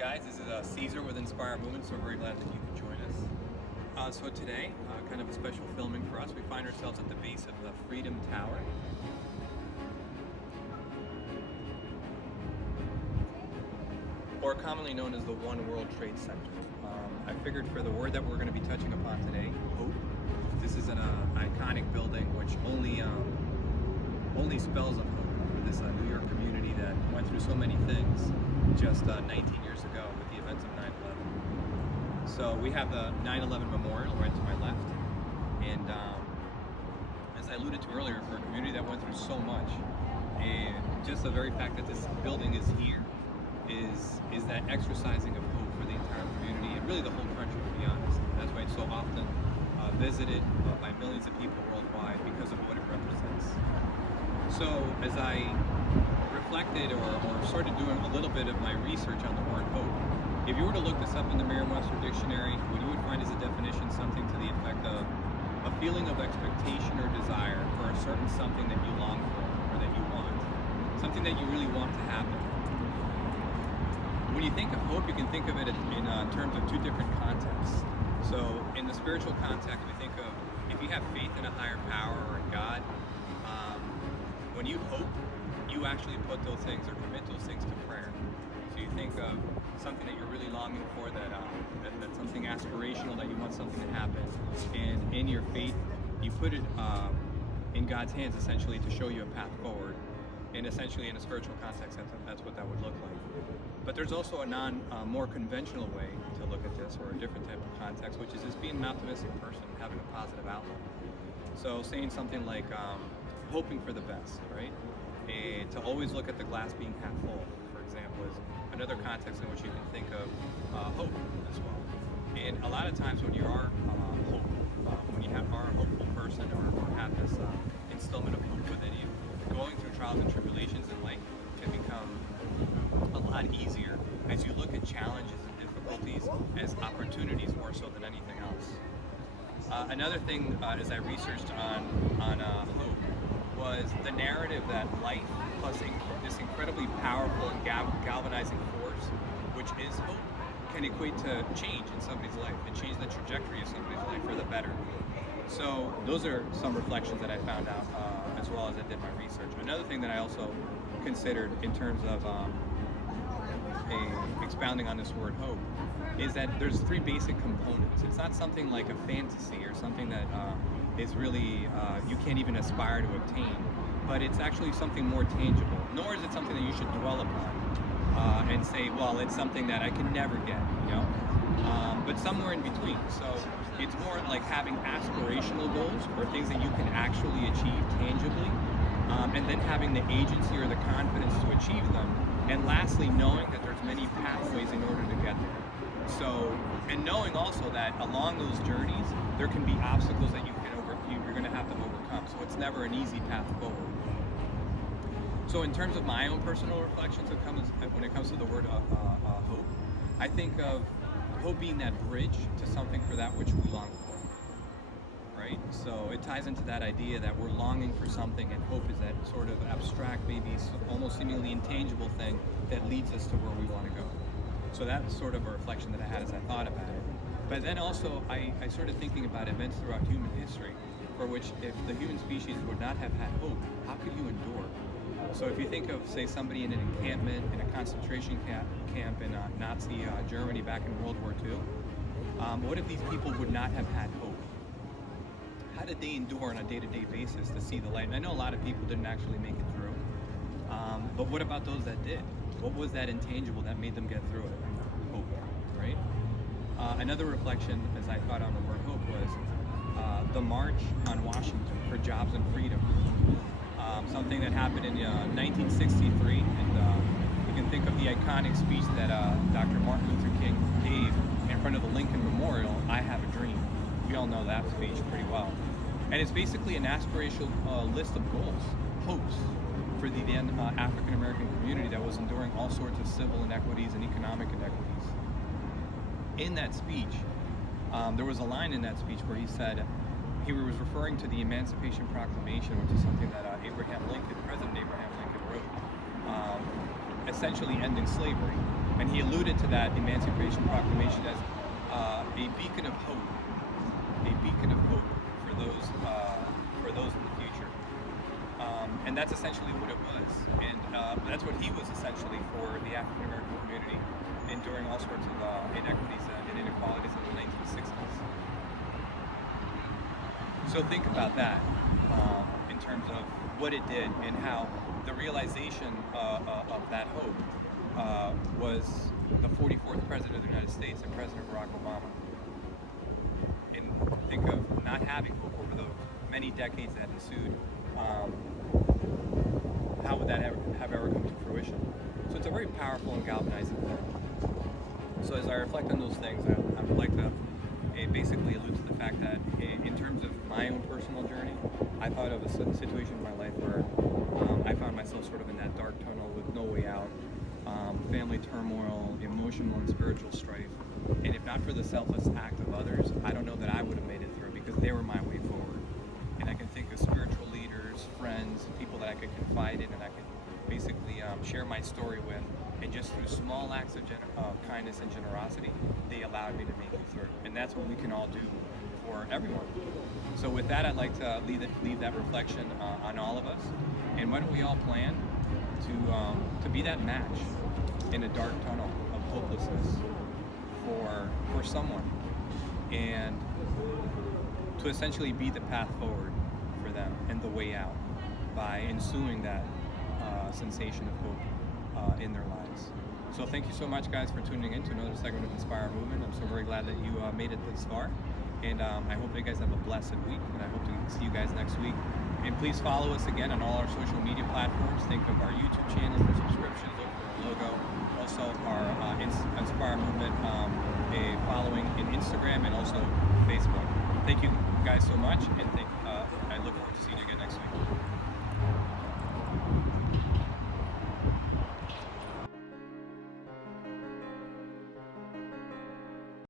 guys, this is Caesar with Inspire Movement, so we're very glad that you could join us. So today, kind of a special filming for us. We find ourselves at the base of the Freedom Tower. Or commonly known as the One World Trade Center. I figured for the word that we're going to be touching upon today, hope. This is an iconic building which only spells of hope for this New York community that went through so many things just 19 years ago with the events of 9/11. So we have the 9/11 memorial right to my left, and as I alluded to earlier, for a community that went through so much, and just the very fact that this building is here is that exercising of hope for the entire community and really the whole country, to be honest. That's why it's so often visited by millions of people worldwide because of what it represents. So as I reflected or started doing a little bit of my research on the word hope, if you were to look this up in the Merriam-Webster dictionary, what you would find is a definition something to the effect of a feeling of expectation or desire for a certain something that you long for or that you want, something that you really want to happen. When you think of hope, you can think of it in terms of two different contexts. So in the spiritual context, we think of if you have faith in a higher power or in God, when you hope, you actually put those things or commit those things to prayer. So you think of something that you're really longing for, that's something aspirational, that you want something to happen, and in your faith, you put it in God's hands essentially to show you a path forward. And essentially, in a spiritual context, that's what that would look like. But there's also a more conventional way to look at this, or a different type of context, which is just being an optimistic person, having a positive outlook. So saying something like hoping for the best, right? And to always look at the glass being half full, for example, is another context in which you can think of hope as well. And a lot of times when you are hopeful, when you are a hopeful person or have this instillment of hope within you, going through trials and tribulations in life can become a lot easier as you look at challenges and difficulties as opportunities more so than anything else. Another thing, as I researched on hope, was the narrative that life plus this incredibly powerful and galvanizing force, which is hope, can equate to change in somebody's life and change the trajectory of somebody's life for the better. So those are some reflections that I found out as well as I did my research. Another thing that I also considered in terms of expounding on this word hope is that there's three basic components. It's not something like a fantasy or something that is really you can't even aspire to obtain, but it's actually something more tangible. Nor is it something that you should dwell upon and say, well, it's something that I can never get, you know? But somewhere in between. So it's more like having aspirational goals or things that you can actually achieve tangibly, and then having the agency or the confidence to achieve them. And lastly, knowing that there's many pathways in order to get there. So, and knowing also that along those journeys, there can be obstacles that you're going to have to overcome. So it's never an easy path forward. So in terms of my own personal reflections, when it comes to the word hope, I think of hope being that bridge to something for that which we long for, right? So it ties into that idea that we're longing for something, and hope is that sort of abstract, maybe almost seemingly intangible thing that leads us to where we want to go. So that's sort of a reflection that I had as I thought about it. But then also, I started thinking about events throughout human history for which, if the human species would not have had hope, how could you endure? So if you think of, say, somebody in an encampment, in a concentration camp in Nazi Germany back in World War II, what if these people would not have had hope? How did they endure on a day-to-day basis to see the light? And I know a lot of people didn't actually make it through, but what about those that did? What was that intangible that made them get through it? Hope, right? Another reflection, as I thought on the word hope, was the March on Washington for Jobs and Freedom. Something that happened in 1963, and you can think of the iconic speech that Dr. Martin Luther King gave in front of the Lincoln Memorial, "I Have a Dream." We all know that speech pretty well. And it's basically an aspirational list of goals, hopes, for the then African-American community that was enduring all sorts of civil inequities and economic inequities. In that speech, there was a line in that speech where he said, he was referring to the Emancipation Proclamation, which is something that President Abraham Lincoln wrote, essentially ending slavery. And he alluded to that Emancipation Proclamation as a beacon of hope, for those in the future. And that's essentially what it was. And that's what he was essentially for the African American community, enduring all sorts of inequities and inequalities in the 1960s. So think about that in terms of what it did and how the realization of that hope was the 44th President of the United States and President Barrack Obama. And think of not having hope over the many decades that ensued. How would that have ever come to fruition? So it's a very powerful and galvanizing thing. So as I reflect on those things, I would like to basically allude to the fact that in terms of my own personal journey, I thought of a situation in my life where I found myself sort of in that dark tunnel with no way out, family turmoil, emotional and spiritual strife. And if not for the selfless act of others, I don't know that I would have made it through, because they were my way forward. And I can think of spiritual leaders, friends, people that I could confide in and I could basically share my story with. And just through small acts of kindness and generosity, they allowed me to make it through. And that's what we can all do for everyone. So with that, I'd like to leave that reflection on all of us. And why don't we all plan to be that match in a dark tunnel of hopelessness for someone, and to essentially be the path forward for them and the way out by ensuing that sensation of hope in their lives. So thank you so much, guys, for tuning in to another segment of Inspire Movement. I'm so very glad that you made it this far, and I hope you guys have a blessed week, and I hope to see you guys next week. And please follow us again on all our social media platforms. Think of our YouTube channel for subscriptions, look for our logo. Also our Inspire Movement a following in Instagram and also Facebook. Thank you guys so much, and